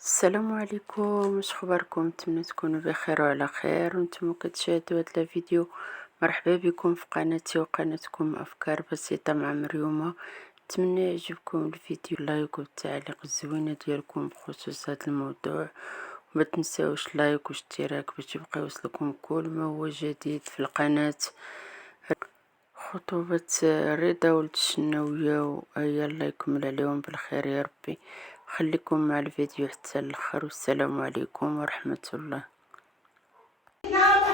السلام عليكم، واش اخباركم؟ نتمنى تكونوا بخير وعلى خير وانتم كتشاهدوا هذا الفيديو. مرحبا بكم في قناتي وقناتكم افكار بسيطه مع مريومه. نتمنى يعجبكم الفيديو، لايك والتعليق الزوينه ديالكم بخصوص هذا الموضوع، وما تنساوش لايك واشتراك باش يبقى يوصلكم كل ما هو جديد في القناه. خطوبة رضا ولد الشناوية وهيا الله يكمل عليهم بالخير يا ربي. خليكم مع الفيديو حتى الاخر، والسلام عليكم ورحمة الله. الله